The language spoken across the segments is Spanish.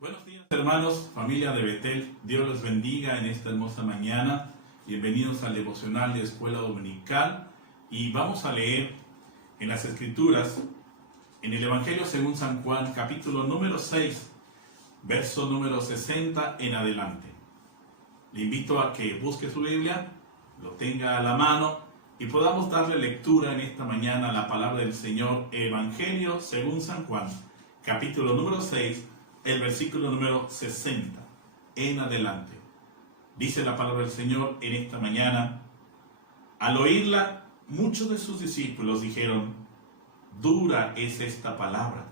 Buenos días, hermanos, familia de Betel. Dios los bendiga en esta hermosa mañana. Bienvenidos al devocional de Escuela Dominical. Y vamos a leer en las Escrituras, en el Evangelio según San Juan, capítulo número 6, verso número 60 en adelante. Le invito a que busque su Biblia, lo tenga a la mano y podamos darle lectura en esta mañana a la palabra del Señor. Evangelio según San Juan, capítulo número 6, el versículo número 60 en adelante. Dice la palabra del Señor en esta mañana: al oírla, muchos de sus discípulos dijeron: dura es esta palabra,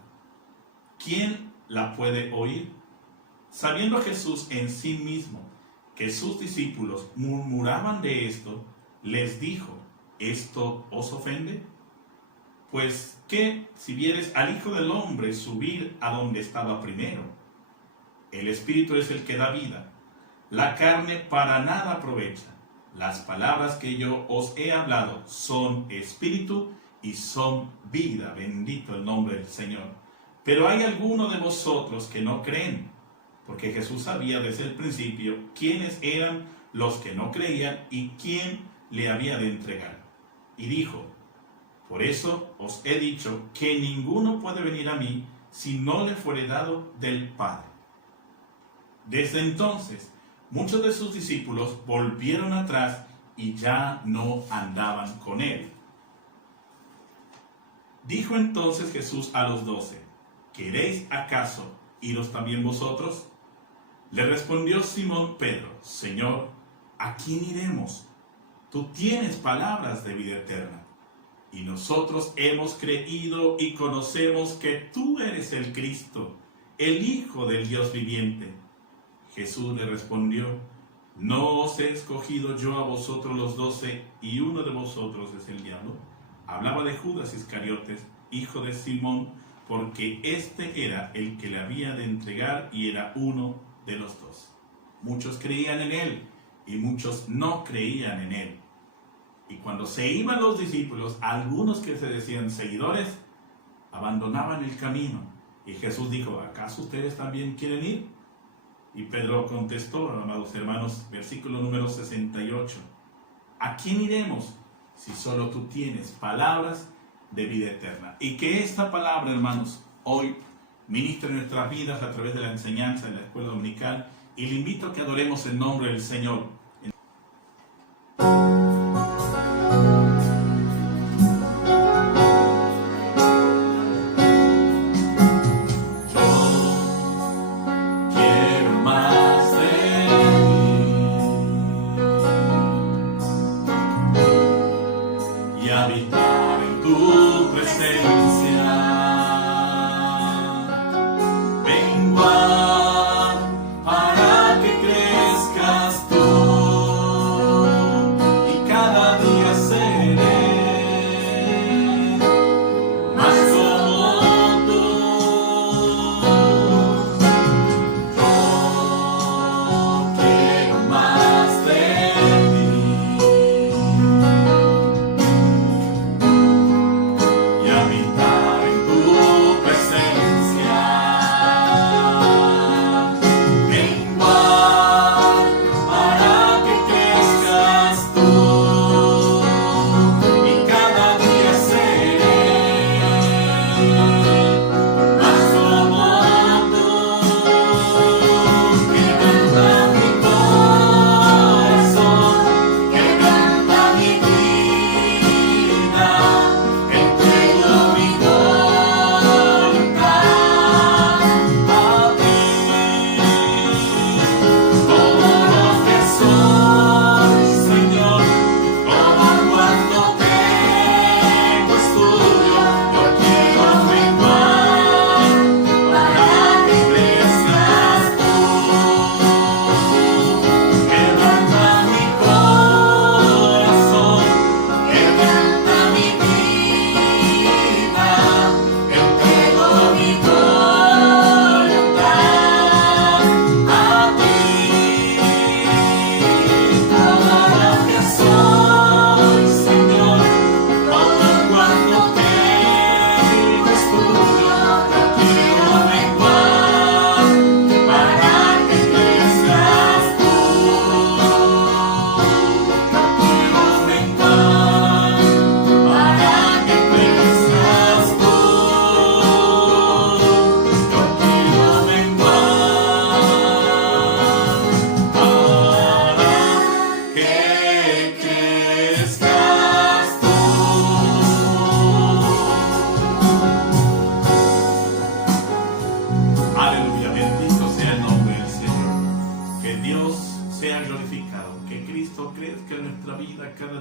¿quién la puede oír? Sabiendo Jesús en sí mismo que sus discípulos murmuraban de esto, les dijo: ¿esto os ofende? Pues que si vieres al Hijo del Hombre subir a donde estaba primero, el Espíritu es el que da vida, la carne para nada aprovecha. Las palabras que yo os he hablado son espíritu y son vida. Bendito el nombre del Señor. Pero hay algunos de vosotros que no creen, porque Jesús sabía desde el principio quiénes eran los que no creían y quién le había de entregar. Y dijo: por eso os he dicho que ninguno puede venir a mí si no le fuere dado del Padre. Desde entonces, muchos de sus discípulos volvieron atrás y ya no andaban con él. Dijo entonces Jesús a los 12: ¿queréis acaso iros también vosotros? Le respondió Simón Pedro: Señor, ¿a quién iremos? Tú tienes palabras de vida eterna. Y nosotros hemos creído y conocemos que tú eres el Cristo, el Hijo del Dios viviente. Jesús le respondió: ¿no os he escogido yo a vosotros los 12 y uno de vosotros es el diablo? Hablaba de Judas Iscariotes, hijo de Simón, porque este era el que le había de entregar y era uno de los 2. Muchos creían en él y muchos no creían en él. Y cuando se iban los discípulos, algunos que se decían seguidores, abandonaban el camino. Y Jesús dijo: ¿acaso ustedes también quieren ir? Y Pedro contestó, amados hermanos, versículo número 68: ¿a quién iremos si solo tú tienes palabras de vida eterna? Y que esta palabra, hermanos, hoy ministre en nuestras vidas a través de la enseñanza de la escuela dominical. Y le invito a que adoremos el nombre del Señor. Habitar en tu presencia, vengo para que crezcas tú, y cada día seré más como tú. Yo quiero más de ti. Habitar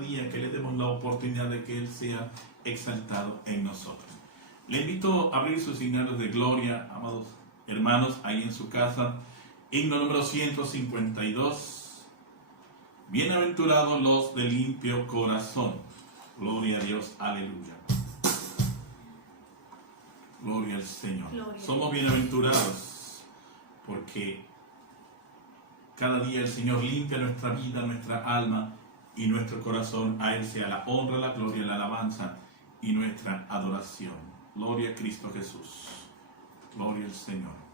día que le demos la oportunidad de que Él sea exaltado en nosotros. Le invito a abrir sus signos de gloria, amados hermanos, ahí en su casa. Himno número 152. Bienaventurados los de limpio corazón. Gloria a Dios, aleluya. Gloria al Señor. Gloria. Somos bienaventurados porque cada día el Señor limpia nuestra vida, nuestra alma y nuestro corazón. A Él sea la honra, la gloria, la alabanza y nuestra adoración. Gloria a Cristo Jesús. Gloria al Señor.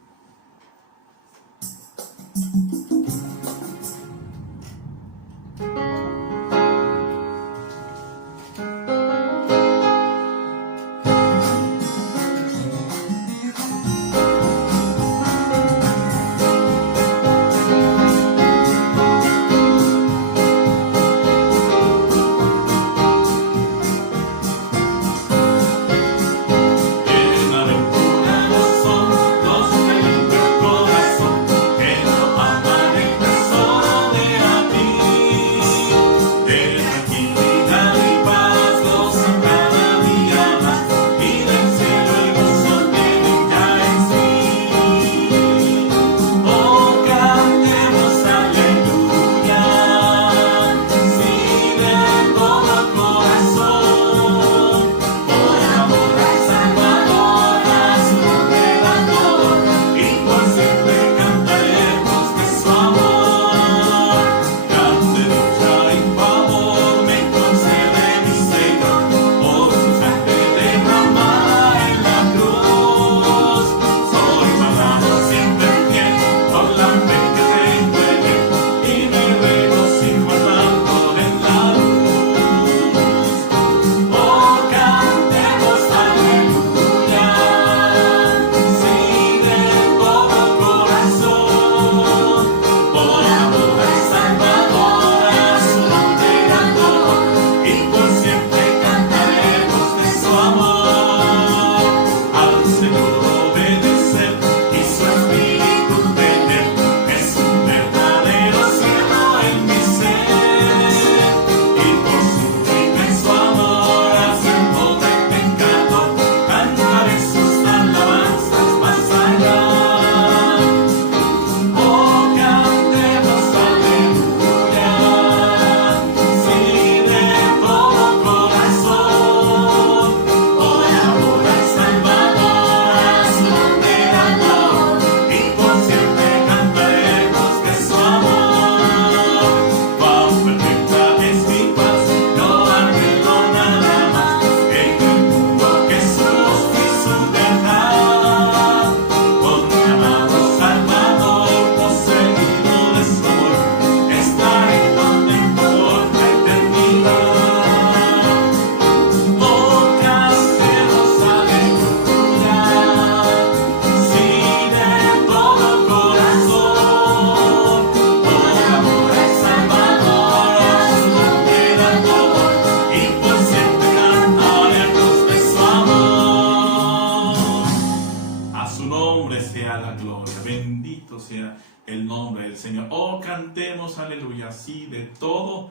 El nombre del Señor. Oh, cantemos aleluya, sí, de todo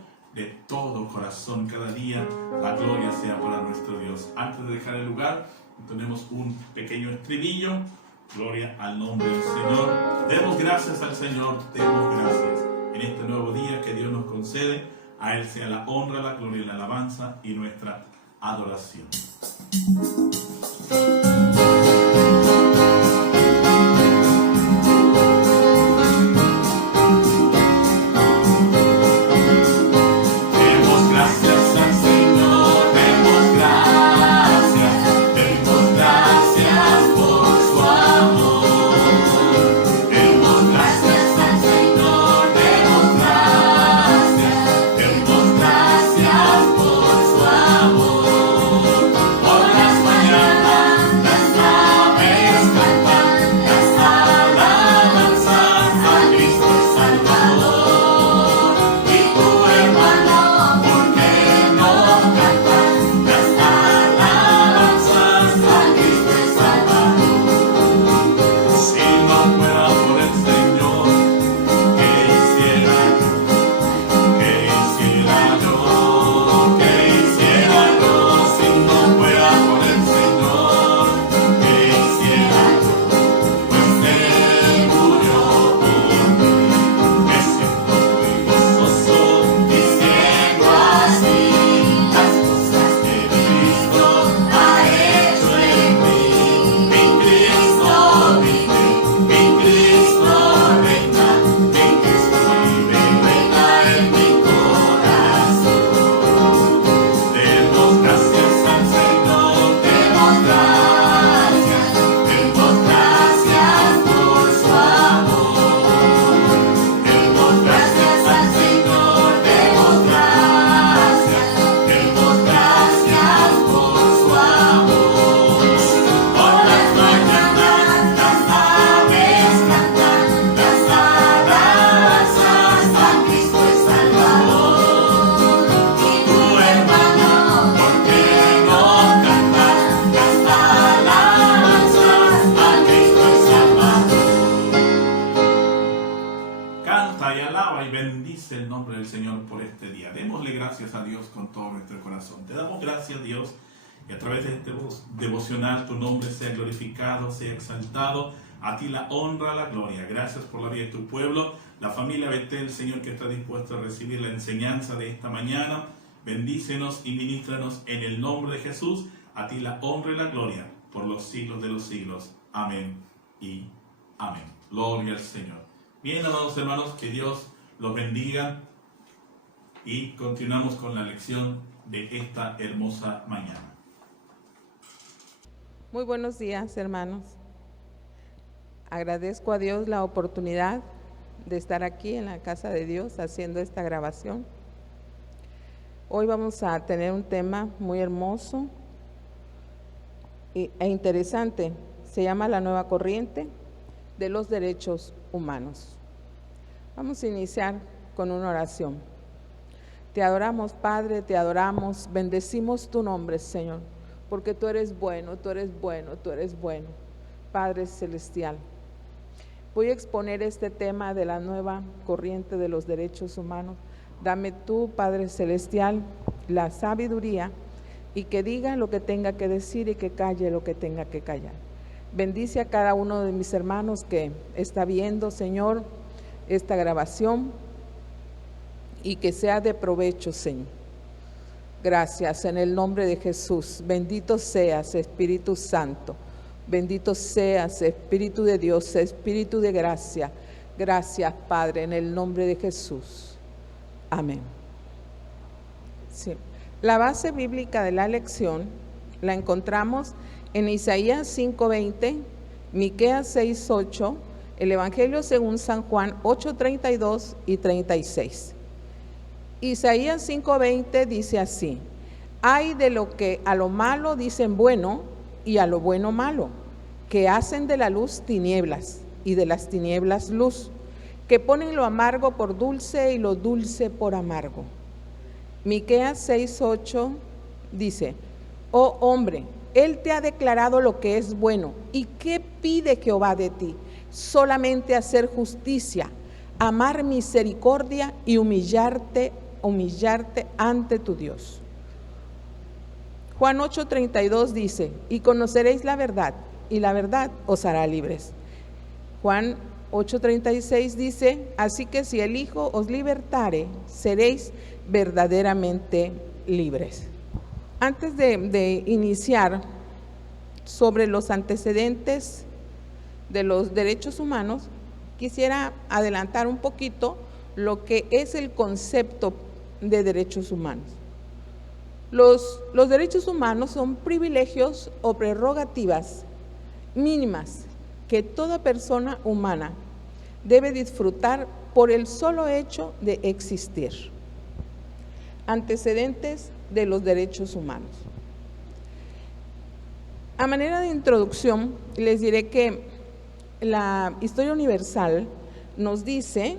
corazón, cada día la gloria sea para nuestro Dios. Antes de dejar el lugar, tenemos un pequeño estribillo. Gloria al nombre del Señor. Demos gracias al Señor, demos gracias en este nuevo día que Dios nos concede. A Él sea la honra, la gloria, la alabanza y nuestra adoración. Por las del Señor por este día. Démosle gracias a Dios con todo nuestro corazón. Te damos gracias, Dios, que a través de este devocional tu nombre sea glorificado, sea exaltado. A ti la honra, la gloria. Gracias por la vida de tu pueblo, la familia Betel, Señor, que está dispuesto a recibir la enseñanza de esta mañana. Bendícenos y ministranos en el nombre de Jesús. A ti la honra y la gloria por los siglos de los siglos. Amén y amén. Gloria al Señor. Bien, amados hermanos, que Dios los bendiga y continuamos con la lección de esta hermosa mañana. Muy buenos días, hermanos. Agradezco a Dios la oportunidad de estar aquí en la casa de Dios haciendo esta grabación. Hoy vamos a tener un tema muy hermoso e interesante. Se llama la nueva corriente de los derechos humanos. Vamos a iniciar con una oración. Te adoramos, Padre, te adoramos, bendecimos tu nombre, Señor, porque tú eres bueno, tú eres bueno, tú eres bueno, Padre celestial. Voy a exponer este tema de la nueva corriente de los derechos humanos. Dame tú, Padre celestial, la sabiduría y que diga lo que tenga que decir y que calle lo que tenga que callar. Bendice a cada uno de mis hermanos que está viendo, Señor, esta grabación y que sea de provecho, Señor. Gracias en el nombre de Jesús. Bendito seas, Espíritu Santo. Bendito seas, Espíritu de Dios, Espíritu de gracia. Gracias, Padre, en el nombre de Jesús. Amén. Sí. La base bíblica de la lección la encontramos en Isaías 5:20, Miqueas 6:8, el Evangelio según San Juan 8:32 y 36. Isaías 5:20 dice así: hay de lo que a lo malo dicen bueno y a lo bueno malo, que hacen de la luz tinieblas y de las tinieblas luz, que ponen lo amargo por dulce y lo dulce por amargo. Miqueas 6:8 dice: oh hombre, él te ha declarado lo que es bueno. ¿Y qué pide Jehová de ti? Solamente hacer justicia, amar misericordia y humillarte ante tu Dios. Juan 8:32 dice: y conoceréis la verdad, y la verdad os hará libres. Juan 8:36 dice: así que si el Hijo os libertare, seréis verdaderamente libres. Antes de iniciar sobre los antecedentes de los derechos humanos, quisiera adelantar un poquito lo que es el concepto de derechos humanos. Los derechos humanos son privilegios o prerrogativas mínimas que toda persona humana debe disfrutar por el solo hecho de existir. Antecedentes de los derechos humanos. A manera de introducción, les diré que la historia universal nos dice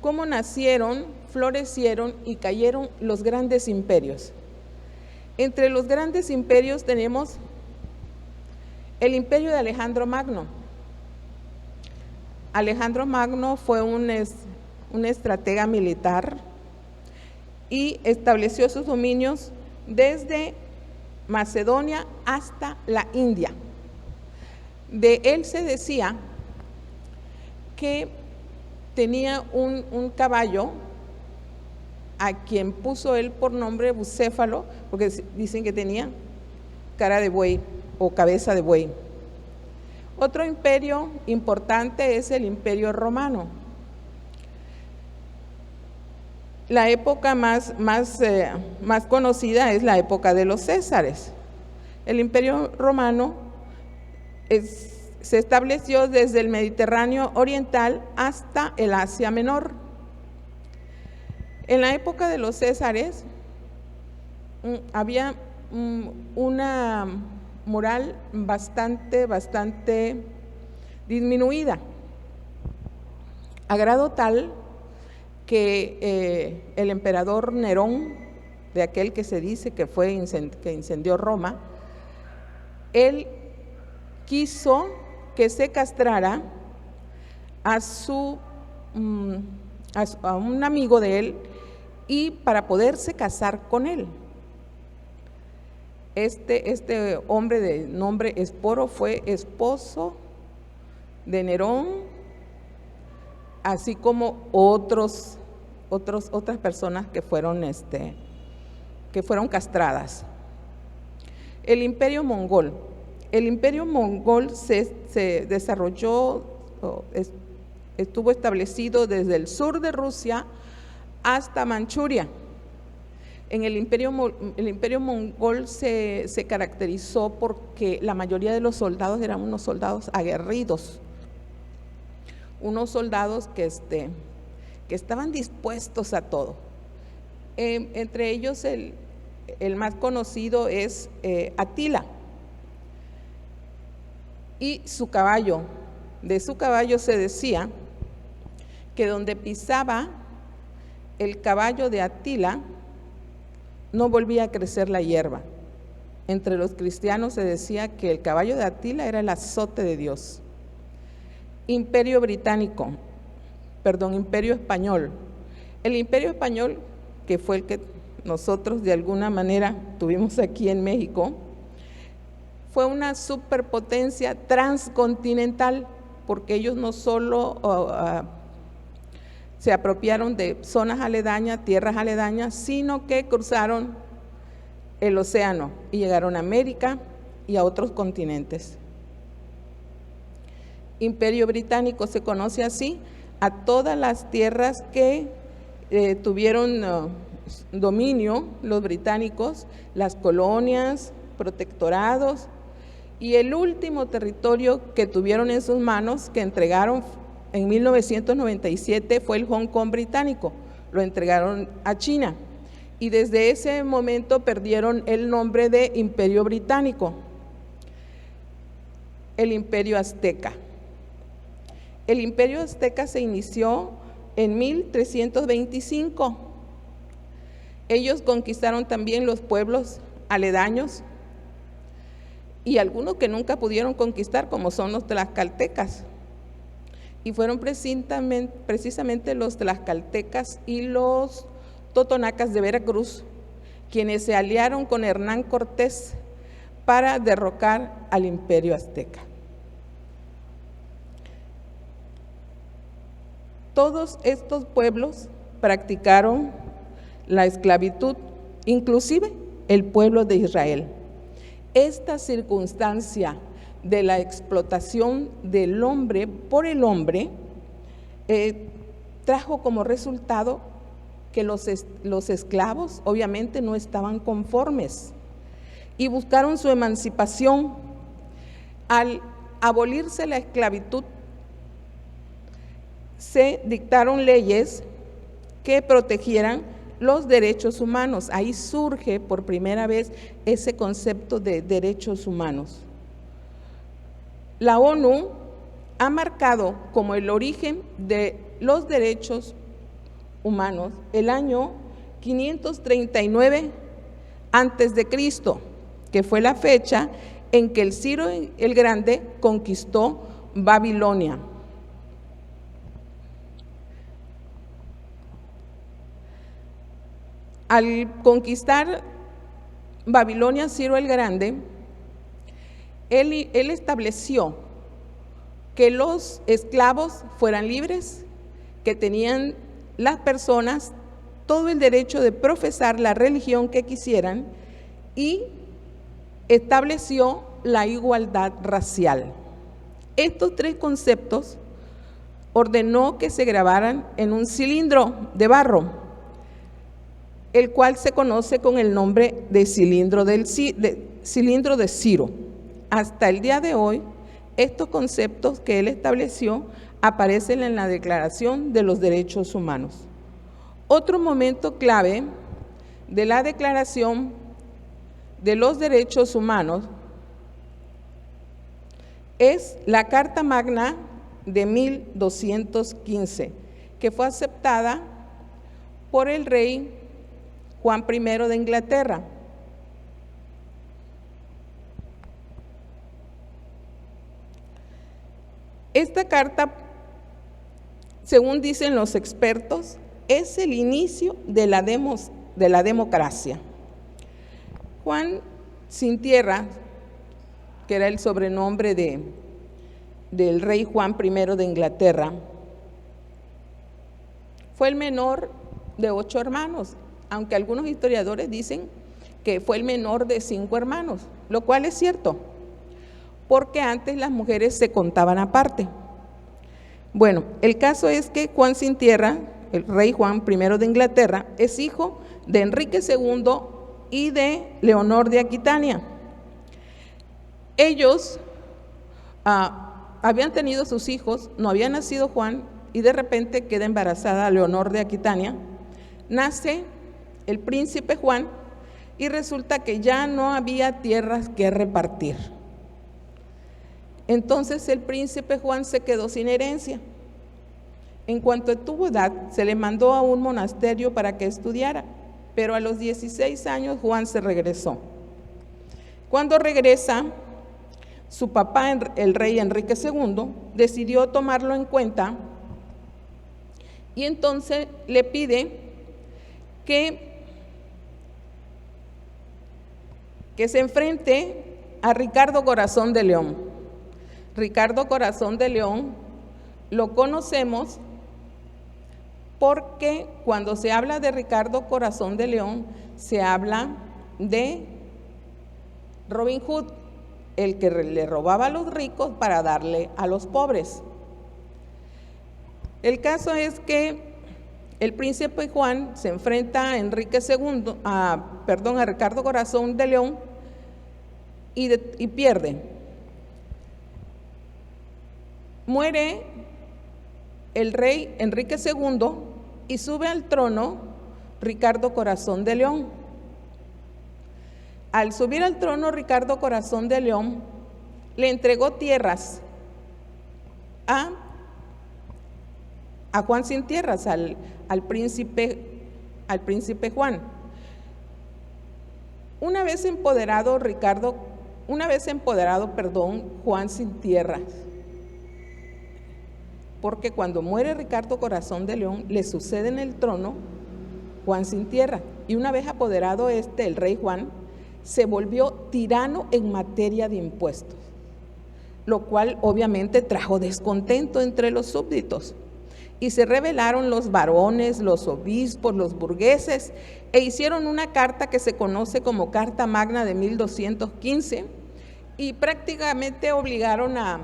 cómo nacieron, florecieron y cayeron los grandes imperios. Entre los grandes imperios tenemos el imperio de Alejandro Magno. Alejandro Magno fue un estratega militar y estableció sus dominios desde Macedonia hasta la India. De él se decía que tenía un caballo a quien puso él por nombre Bucéfalo, porque dicen que tenía cara de buey o cabeza de buey. Otro imperio importante es el Imperio Romano. La época más conocida es la época de los Césares. El Imperio Romano se estableció desde el Mediterráneo oriental hasta el Asia Menor. En la época de los Césares había una moral bastante disminuida, a grado tal que el emperador Nerón, de aquel que se dice que que incendió Roma, él quiso que se castrara a un amigo de él y para poderse casar con él. Este hombre de nombre Esporo fue esposo de Nerón, así como otras personas que fueron castradas. El Imperio Mongol. El Imperio Mongol se desarrolló, estuvo establecido desde el sur de Rusia hasta Manchuria. En el Imperio Mongol se caracterizó porque la mayoría de los soldados eran unos soldados aguerridos, unos soldados que estaban dispuestos a todo. Entre ellos el más conocido es Atila y su caballo. De su caballo se decía que donde pisaba el caballo de Atila no volvía a crecer la hierba. Entre los cristianos se decía que el caballo de Atila era el azote de Dios. Imperio Español. El Imperio Español, que fue el que nosotros de alguna manera tuvimos aquí en México, fue una superpotencia transcontinental, porque ellos no solo se apropiaron de zonas aledañas, tierras aledañas, sino que cruzaron el océano y llegaron a América y a otros continentes. Imperio Británico se conoce así a todas las tierras que tuvieron dominio los británicos, las colonias, protectorados, y el último territorio que tuvieron en sus manos, que entregaron en 1997, fue el Hong Kong británico. Lo entregaron a China y desde ese momento perdieron el nombre de Imperio Británico. El Imperio Azteca. El Imperio Azteca se inició en 1325. Ellos conquistaron también los pueblos aledaños y algunos que nunca pudieron conquistar, como son los tlaxcaltecas. Y fueron precisamente los tlaxcaltecas y los totonacas de Veracruz quienes se aliaron con Hernán Cortés para derrocar al Imperio Azteca. Todos estos pueblos practicaron la esclavitud, inclusive el pueblo de Israel. Esta circunstancia de la explotación del hombre por el hombre trajo como resultado que los esclavos obviamente no estaban conformes y buscaron su emancipación. Al abolirse la esclavitud, se dictaron leyes que protegieran los derechos humanos. Ahí surge por primera vez ese concepto de derechos humanos. La ONU ha marcado como el origen de los derechos humanos el año 539 antes de Cristo, que fue la fecha en que el Ciro el Grande conquistó Babilonia. Al conquistar Babilonia, Ciro el Grande, él estableció que los esclavos fueran libres, que tenían las personas todo el derecho de profesar la religión que quisieran y estableció la igualdad racial. Estos tres conceptos ordenó que se grabaran en un cilindro de barro, el cual se conoce con el nombre de cilindro de Ciro. Hasta el día de hoy, estos conceptos que él estableció aparecen en la Declaración de los Derechos Humanos. Otro momento clave de la Declaración de los Derechos Humanos es la Carta Magna de 1215, que fue aceptada por el rey Juan I de Inglaterra. Esta carta, según dicen los expertos, es el inicio de la democracia. Juan Sin Tierra, que era el sobrenombre del rey Juan I de Inglaterra, fue el menor de 8 hermanos, aunque algunos historiadores dicen que fue el menor de 5 hermanos, lo cual es cierto, porque antes las mujeres se contaban aparte. Bueno, el caso es que Juan Sin Tierra, el rey Juan I de Inglaterra, es hijo de Enrique II y de Leonor de Aquitania. Ellos habían tenido sus hijos, no había nacido Juan, y de repente queda embarazada Leonor de Aquitania. Nace el príncipe Juan y resulta que ya no había tierras que repartir. Entonces el príncipe Juan se quedó sin herencia. En cuanto tuvo edad, se le mandó a un monasterio para que estudiara, pero a los 16 años Juan se regresó. Cuando regresa, su papá, el rey Enrique II, decidió tomarlo en cuenta y entonces le pide que se enfrente a Ricardo Corazón de León. Ricardo Corazón de León lo conocemos porque cuando se habla de Ricardo Corazón de León, se habla de Robin Hood, el que le robaba a los ricos para darle a los pobres. El caso es que el príncipe Juan se enfrenta a a Ricardo Corazón de León y pierde. Muere el rey Enrique II y sube al trono Ricardo Corazón de León. Al subir al trono Ricardo Corazón de León, le entregó tierras a Juan Sin Tierras, al príncipe Juan. Una vez empoderado Juan Sin Tierras, porque cuando muere Ricardo Corazón de León, le sucede en el trono Juan Sin Tierra, y una vez apoderado el rey Juan, se volvió tirano en materia de impuestos, lo cual obviamente trajo descontento entre los súbditos. Y se rebelaron los varones, los obispos, los burgueses, e hicieron una carta que se conoce como Carta Magna de 1215, y prácticamente obligaron a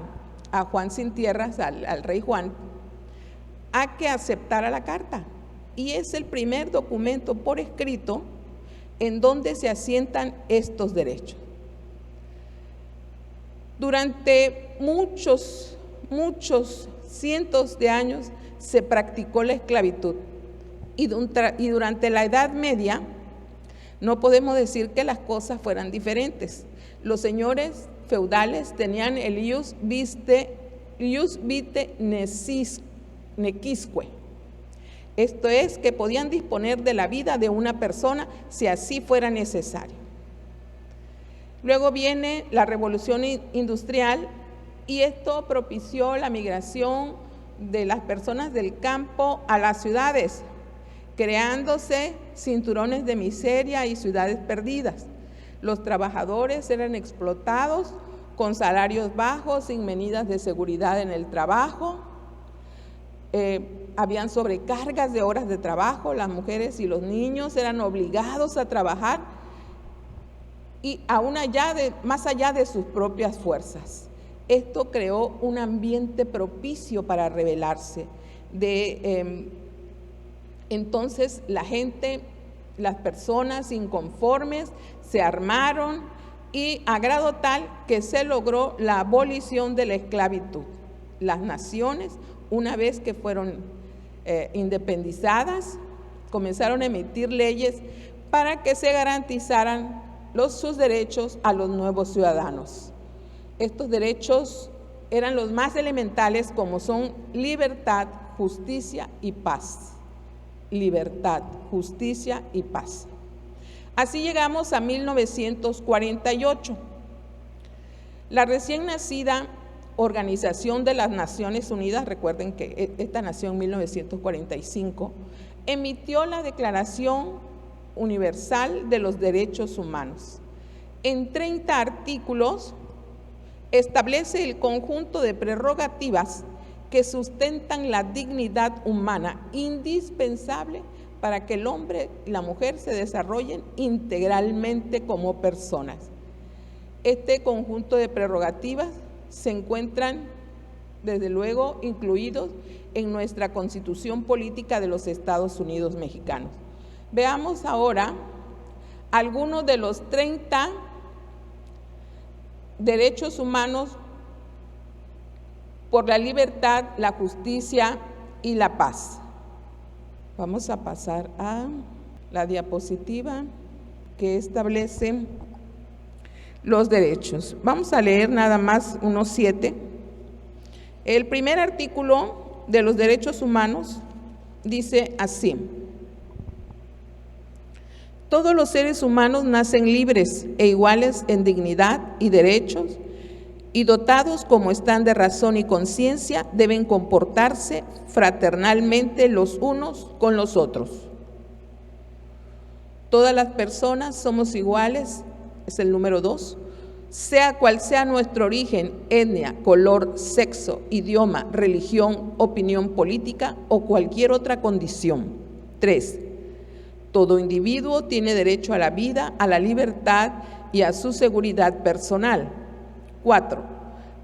Juan Sin Tierras, al rey Juan, a que aceptara la carta. Y es el primer documento por escrito en donde se asientan estos derechos. Durante muchos cientos de años se practicó la esclavitud, y durante la Edad Media no podemos decir que las cosas fueran diferentes. Los señores feudales tenían el ius vitae nequisque, esto es, que podían disponer de la vida de una persona si así fuera necesario. Luego viene la Revolución Industrial, y esto propició la migración de las personas del campo a las ciudades, creándose cinturones de miseria y ciudades perdidas. Los trabajadores eran explotados con salarios bajos, sin medidas de seguridad en el trabajo. Habían sobrecargas de horas de trabajo, las mujeres y los niños eran obligados a trabajar y más allá de sus propias fuerzas. Esto creó un ambiente propicio para rebelarse. Entonces las personas inconformes se armaron, y a grado tal que se logró la abolición de la esclavitud. Las naciones, una vez que fueron independizadas, comenzaron a emitir leyes para que se garantizaran sus derechos a los nuevos ciudadanos. Estos derechos eran los más elementales, como son libertad, justicia y paz. Libertad, justicia y paz. Así llegamos a 1948. La recién nacida Organización de las Naciones Unidas, recuerden que esta nació en 1945, emitió la Declaración Universal de los Derechos Humanos. En 30 artículos establece el conjunto de prerrogativas que sustentan la dignidad humana, indispensable para que el hombre y la mujer se desarrollen integralmente como personas. Este conjunto de prerrogativas se encuentran, desde luego, incluidos en nuestra Constitución Política de los Estados Unidos Mexicanos. Veamos ahora algunos de los 30 derechos humanos por la libertad, la justicia y la paz. Vamos a pasar a la diapositiva que establece los derechos. Vamos a leer nada más unos 7. El primer artículo de los derechos humanos dice así: todos los seres humanos nacen libres e iguales en dignidad y derechos, y dotados como están de razón y conciencia, deben comportarse fraternalmente los unos con los otros. Todas las personas somos iguales, es el número 2, sea cual sea nuestro origen, etnia, color, sexo, idioma, religión, opinión política o cualquier otra condición. 3. Todo individuo tiene derecho a la vida, a la libertad y a su seguridad personal. 4.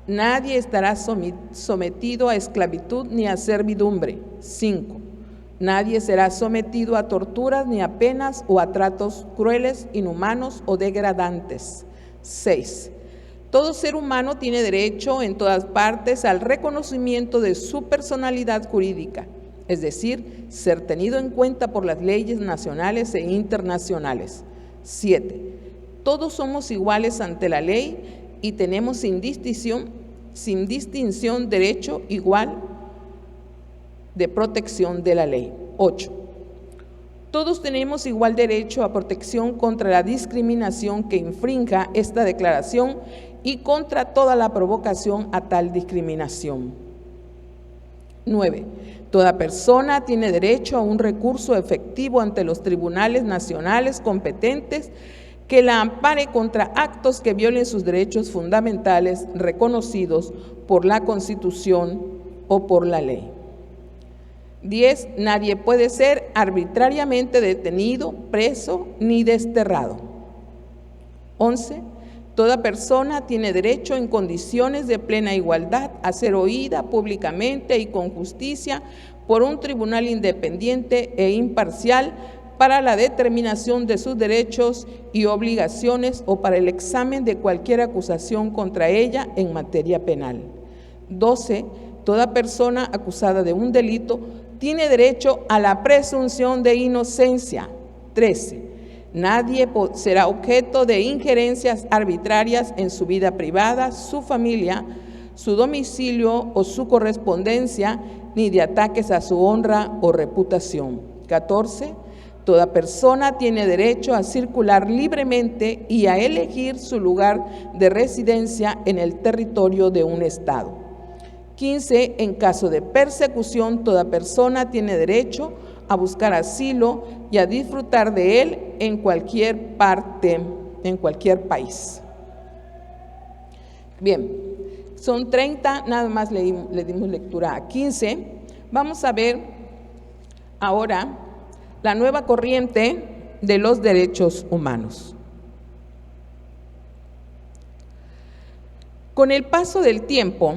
Nadie estará sometido a esclavitud ni a servidumbre. 5. Nadie será sometido a torturas ni a penas o a tratos crueles, inhumanos o degradantes. 6. Todo ser humano tiene derecho en todas partes al reconocimiento de su personalidad jurídica, es decir, ser tenido en cuenta por las leyes nacionales e internacionales. 7. Todos somos iguales ante la ley y tenemos sin distinción derecho igual de protección de la ley. 8. Todos tenemos igual derecho a protección contra la discriminación que infrinja esta declaración y contra toda la provocación a tal discriminación. 9. Toda persona tiene derecho a un recurso efectivo ante los tribunales nacionales competentes que la ampare contra actos que violen sus derechos fundamentales reconocidos por la Constitución o por la ley. 10. Nadie puede ser arbitrariamente detenido, preso ni desterrado. 11. Toda persona tiene derecho en condiciones de plena igualdad a ser oída públicamente y con justicia por un tribunal independiente e imparcial para la determinación de sus derechos y obligaciones o para el examen de cualquier acusación contra ella en materia penal. 12. Toda persona acusada de un delito tiene derecho a la presunción de inocencia. 13. Nadie será objeto de injerencias arbitrarias en su vida privada, su familia, su domicilio o su correspondencia, ni de ataques a su honra o reputación. 14. Toda persona tiene derecho a circular libremente y a elegir su lugar de residencia en el territorio de un estado. 15. En caso de persecución, toda persona tiene derecho a buscar asilo y a disfrutar de él en cualquier parte, en cualquier país. Bien, son 30, nada más le dimos lectura a 15. Vamos a ver ahora la nueva corriente de los derechos humanos. Con el paso del tiempo,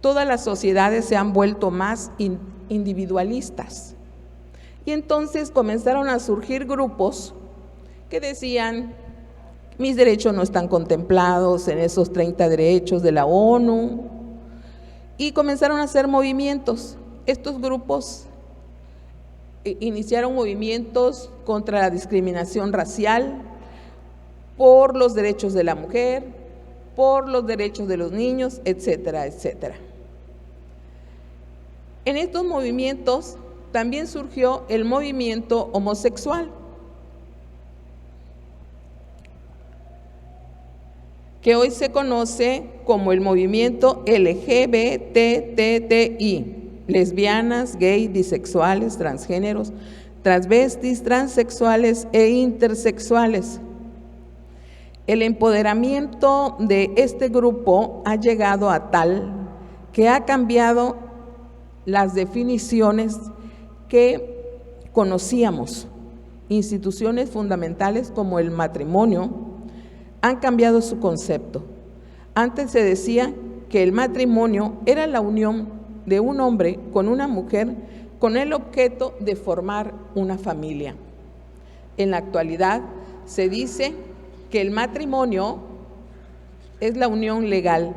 todas las sociedades se han vuelto más individualistas. Y entonces comenzaron a surgir grupos que decían: mis derechos no están contemplados en esos 30 derechos de la ONU. Y comenzaron a hacer movimientos. Estos grupos iniciaron movimientos contra la discriminación racial, por los derechos de la mujer, por los derechos de los niños, etcétera, etcétera. En estos movimientos también surgió el movimiento homosexual, que hoy se conoce como el movimiento LGBTTI, lesbianas, gay, bisexuales, transgéneros, transvestis, transexuales e intersexuales. El empoderamiento de este grupo ha llegado a tal que ha cambiado las definiciones que conocíamos. Instituciones fundamentales como el matrimonio han cambiado su concepto. Antes se decía que el matrimonio era la unión de un hombre con una mujer con el objeto de formar una familia. En la actualidad se dice que el matrimonio es la unión legal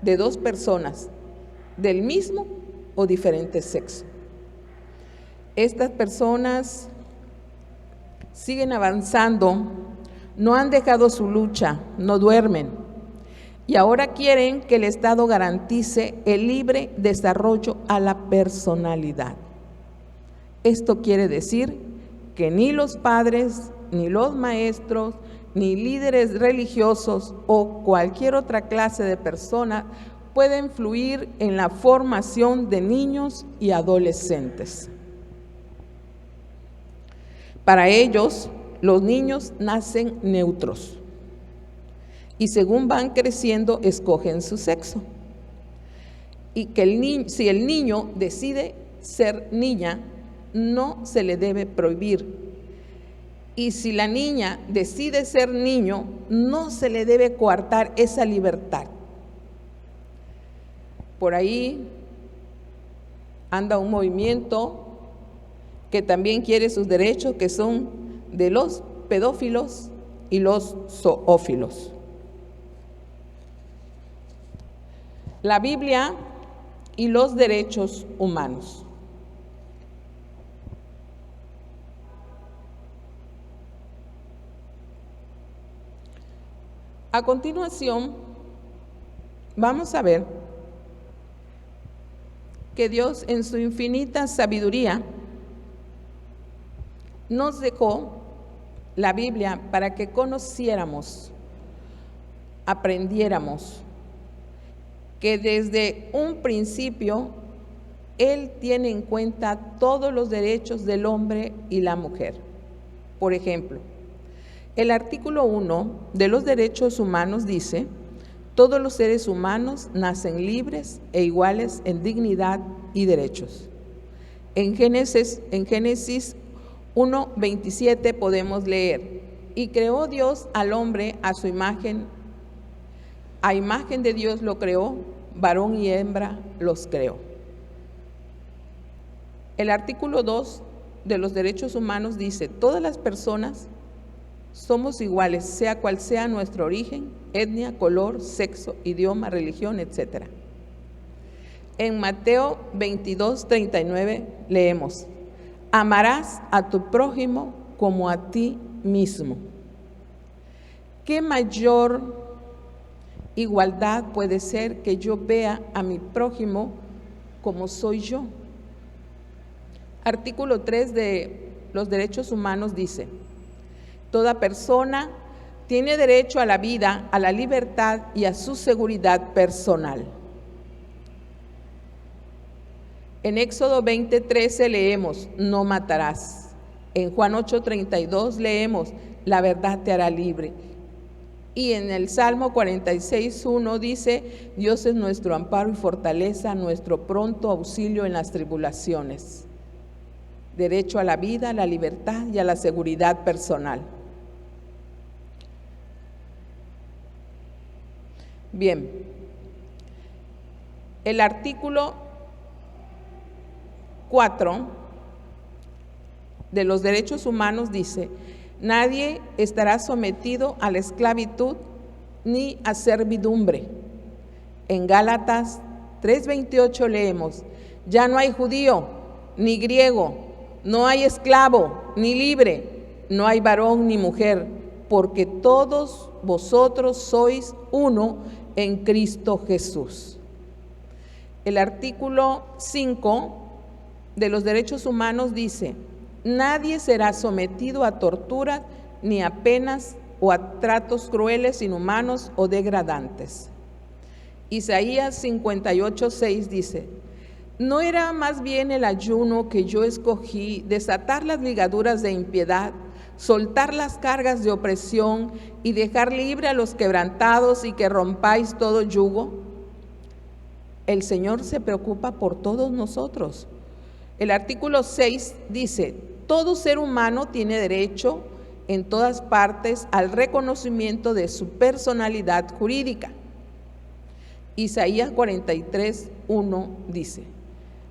de dos personas del mismo o diferente sexo. Estas personas siguen avanzando, no han dejado su lucha, no duermen y ahora quieren que el Estado garantice el libre desarrollo a la personalidad. Esto quiere decir que ni los padres, ni los maestros, ni líderes religiosos o cualquier otra clase de persona pueden influir en la formación de niños y adolescentes. Para ellos, los niños nacen neutros y según van creciendo escogen su sexo. Y que si el niño decide ser niña, no se le debe prohibir. Y si la niña decide ser niño, no se le debe coartar esa libertad. Por ahí anda un movimiento que también quiere sus derechos, que son de los pedófilos y los zoófilos. La Biblia y los derechos humanos. A continuación, vamos a ver que Dios en su infinita sabiduría nos dejó la Biblia para que conociéramos, aprendiéramos que desde un principio Él tiene en cuenta todos los derechos del hombre y la mujer. Por ejemplo, el artículo 1 de los derechos humanos dice: todos los seres humanos nacen libres e iguales en dignidad y derechos. En Génesis 1:27 podemos leer: y creó Dios al hombre a su imagen, a imagen de Dios lo creó, varón y hembra los creó. El artículo 2 de los derechos humanos dice: todas las personas somos iguales, sea cual sea nuestro origen, etnia, color, sexo, idioma, religión, etc. En Mateo 22:39 leemos: amarás a tu prójimo como a ti mismo. ¿Qué mayor igualdad puede ser que yo vea a mi prójimo como soy yo? Artículo 3 de los derechos humanos dice: toda persona tiene derecho a la vida, a la libertad y a su seguridad personal. En Éxodo 20:13 leemos: no matarás. En Juan 8:32 leemos: la verdad te hará libre. Y en el Salmo 46:1 dice: Dios es nuestro amparo y fortaleza, nuestro pronto auxilio en las tribulaciones. Derecho a la vida, a la libertad y a la seguridad personal. Bien, el artículo 4 de los derechos humanos dice: nadie estará sometido a la esclavitud ni a servidumbre. En Gálatas 3:28 leemos: ya no hay judío ni griego, no hay esclavo ni libre, no hay varón ni mujer, porque todos vosotros sois uno en Cristo Jesús. El artículo 5 de los derechos humanos dice: nadie será sometido a torturas ni a penas o a tratos crueles, inhumanos o degradantes. Isaías 58:6 dice: ¿No era más bien el ayuno que yo escogí, desatar las ligaduras de impiedad, soltar las cargas de opresión y dejar libre a los quebrantados y que rompáis todo yugo? El Señor se preocupa por todos nosotros. El artículo 6 dice: todo ser humano tiene derecho en todas partes al reconocimiento de su personalidad jurídica. Isaías 43:1 dice: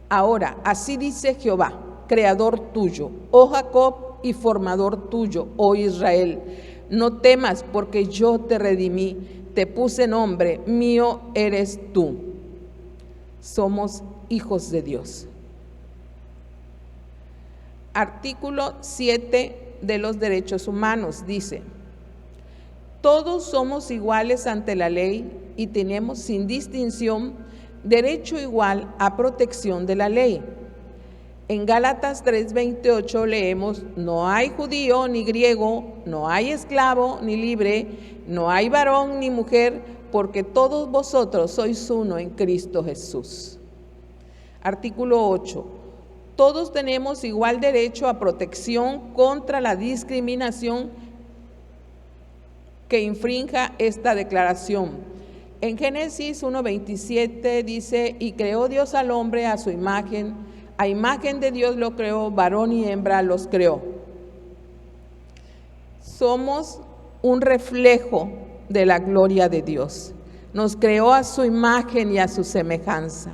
ahora, así dice Jehová, creador tuyo, oh Jacob, y formador tuyo, oh Israel, no temas, porque yo te redimí, te puse nombre, mío eres tú. Somos hijos de Dios. Artículo 7 de los derechos humanos dice: todos somos iguales ante la ley y tenemos sin distinción derecho igual a protección de la ley. En Gálatas 3:28 leemos: no hay judío ni griego, no hay esclavo ni libre, no hay varón ni mujer, porque todos vosotros sois uno en Cristo Jesús. Artículo 8. Todos tenemos igual derecho a protección contra la discriminación que infrinja esta declaración. En Génesis 1:27 dice: y creó Dios al hombre a su imagen, a imagen de Dios lo creó, varón y hembra los creó. Somos un reflejo de la gloria de Dios. Nos creó a su imagen y a su semejanza.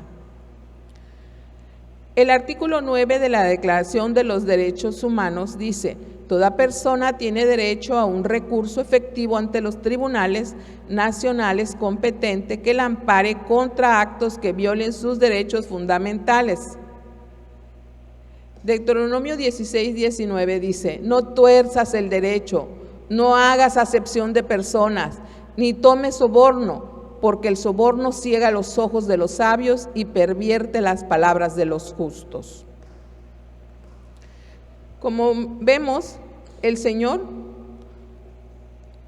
El artículo 9 de la Declaración de los Derechos Humanos dice: toda persona tiene derecho a un recurso efectivo ante los tribunales nacionales competentes que la ampare contra actos que violen sus derechos fundamentales. Deuteronomio 16:19 dice: no tuerzas el derecho, no hagas acepción de personas, ni tomes soborno, porque el soborno ciega los ojos de los sabios y pervierte las palabras de los justos. Como vemos, el Señor,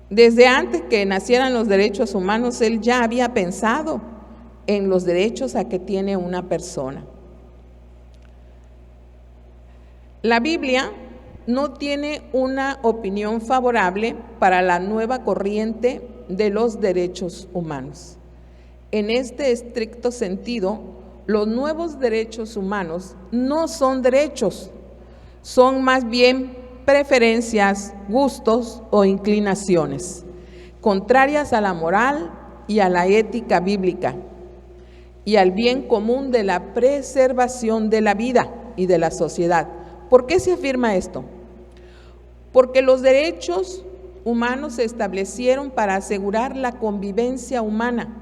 desde antes que nacieran los derechos humanos, Él ya había pensado en los derechos a que tiene una persona. La Biblia no tiene una opinión favorable para la nueva corriente de los derechos humanos. En este estricto sentido, los nuevos derechos humanos no son derechos, son más bien preferencias, gustos o inclinaciones, contrarias a la moral y a la ética bíblica y al bien común de la preservación de la vida y de la sociedad. ¿Por qué se afirma esto? Porque los derechos humanos se establecieron para asegurar la convivencia humana,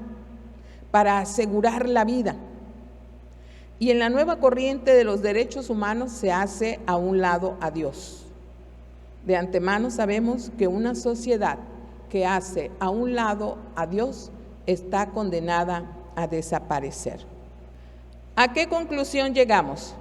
para asegurar la vida. Y en la nueva corriente de los derechos humanos se hace a un lado a Dios. De antemano sabemos que una sociedad que hace a un lado a Dios está condenada a desaparecer. ¿A qué conclusión llegamos?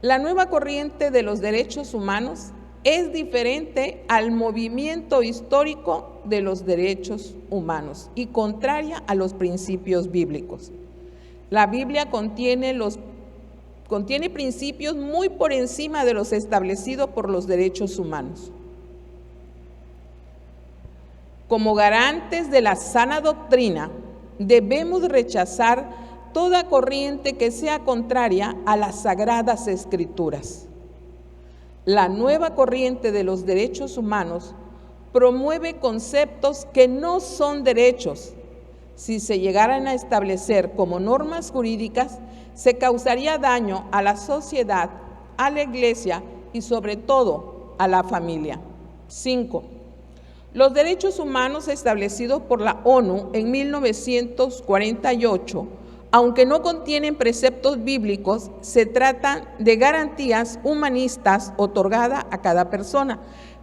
La nueva corriente de los derechos humanos es diferente al movimiento histórico de los derechos humanos y contraria a los principios bíblicos. La Biblia contiene principios muy por encima de los establecidos por los derechos humanos. Como garantes de la sana doctrina, debemos rechazar toda corriente que sea contraria a las sagradas escrituras. La nueva corriente de los derechos humanos promueve conceptos que no son derechos. Si se llegaran a establecer como normas jurídicas, se causaría daño a la sociedad, a la iglesia y sobre todo a la familia. 5. Los derechos humanos establecidos por la ONU en 1948, aunque no contienen preceptos bíblicos, se tratan de garantías humanistas otorgadas a cada persona.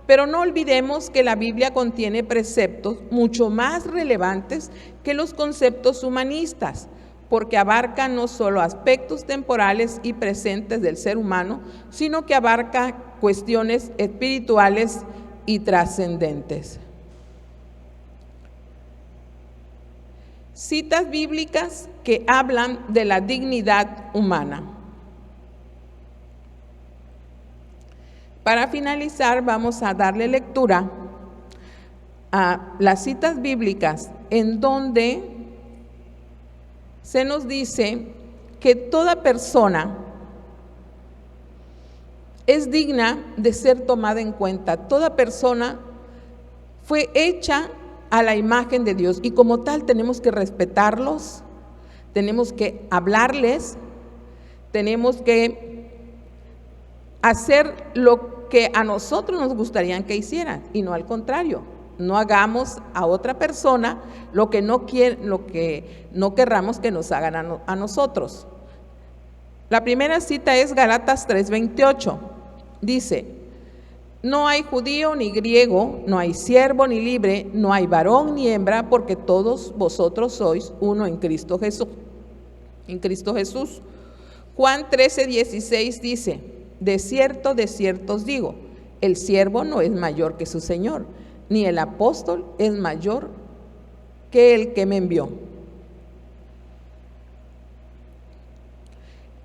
Pero no olvidemos que la Biblia contiene preceptos mucho más relevantes que los conceptos humanistas, porque abarca no solo aspectos temporales y presentes del ser humano, sino que abarca cuestiones espirituales y trascendentes. citas bíblicas que hablan de la dignidad humana. Para finalizar, vamos a darle lectura a las citas bíblicas en donde se nos dice que toda persona es digna de ser tomada en cuenta. Toda persona fue hecha a la imagen de Dios y como tal tenemos que respetarlos, tenemos que hablarles, tenemos que hacer lo que a nosotros nos gustaría que hicieran y no al contrario. No hagamos a otra persona lo que no querramos que nos hagan a nosotros. La primera cita es Gálatas 3:28. Dice: no hay judío ni griego, no hay siervo ni libre, no hay varón ni hembra, porque todos vosotros sois uno en Cristo Jesús. En Cristo Jesús. Juan 13:16 dice: de cierto os digo, el siervo no es mayor que su Señor, ni el apóstol es mayor que el que me envió.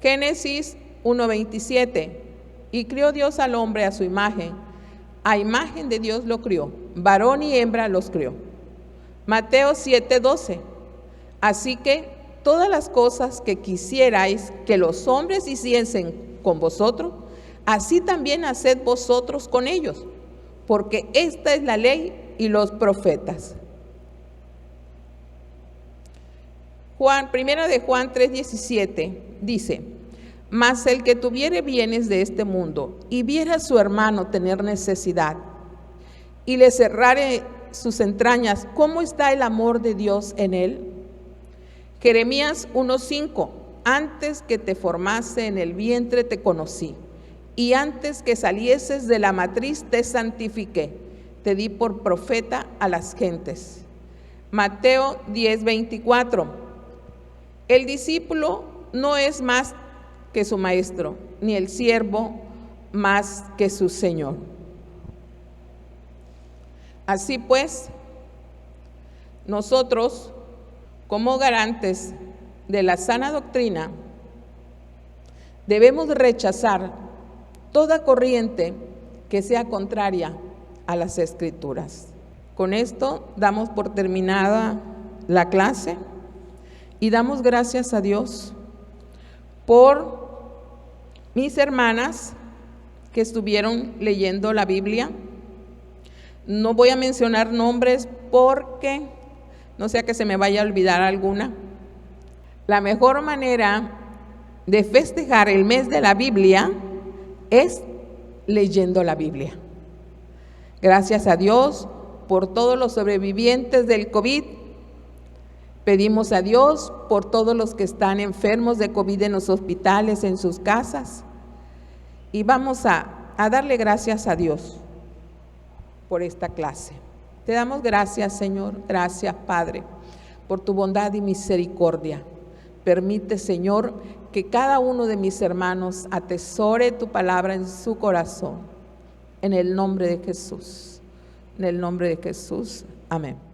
Génesis 1:27. Y crió Dios al hombre a su imagen, a imagen de Dios lo crió, varón y hembra los crió. Mateo 7:12. Así que todas las cosas que quisierais que los hombres hiciesen con vosotros, así también haced vosotros con ellos, porque esta es la ley y los profetas. Primera de Juan 3:17 dice: mas el que tuviere bienes de este mundo y viera a su hermano tener necesidad y le cerrare sus entrañas, ¿cómo está el amor de Dios en él? Jeremías 1:5. Antes que te formase en el vientre te conocí, y antes que salieses de la matriz te santifiqué, te di por profeta a las gentes. Mateo 10:24. El discípulo no es más que su maestro, ni el siervo más que su Señor. Así pues, nosotros, como garantes de la sana doctrina, debemos rechazar toda corriente que sea contraria a las Escrituras. Con esto damos por terminada la clase y damos gracias a Dios por mis hermanas que estuvieron leyendo la Biblia. No voy a mencionar nombres porque no sea que se me vaya a olvidar alguna. La mejor manera de festejar el mes de la Biblia es leyendo la Biblia. Gracias a Dios por todos los sobrevivientes del COVID. Pedimos a Dios por todos los que están enfermos de COVID en los hospitales, en sus casas. Y vamos a darle gracias a Dios por esta clase. Te damos gracias, Señor. Gracias, Padre, por tu bondad y misericordia. Permite, Señor, que cada uno de mis hermanos atesore tu palabra en su corazón. En el nombre de Jesús. En el nombre de Jesús. Amén.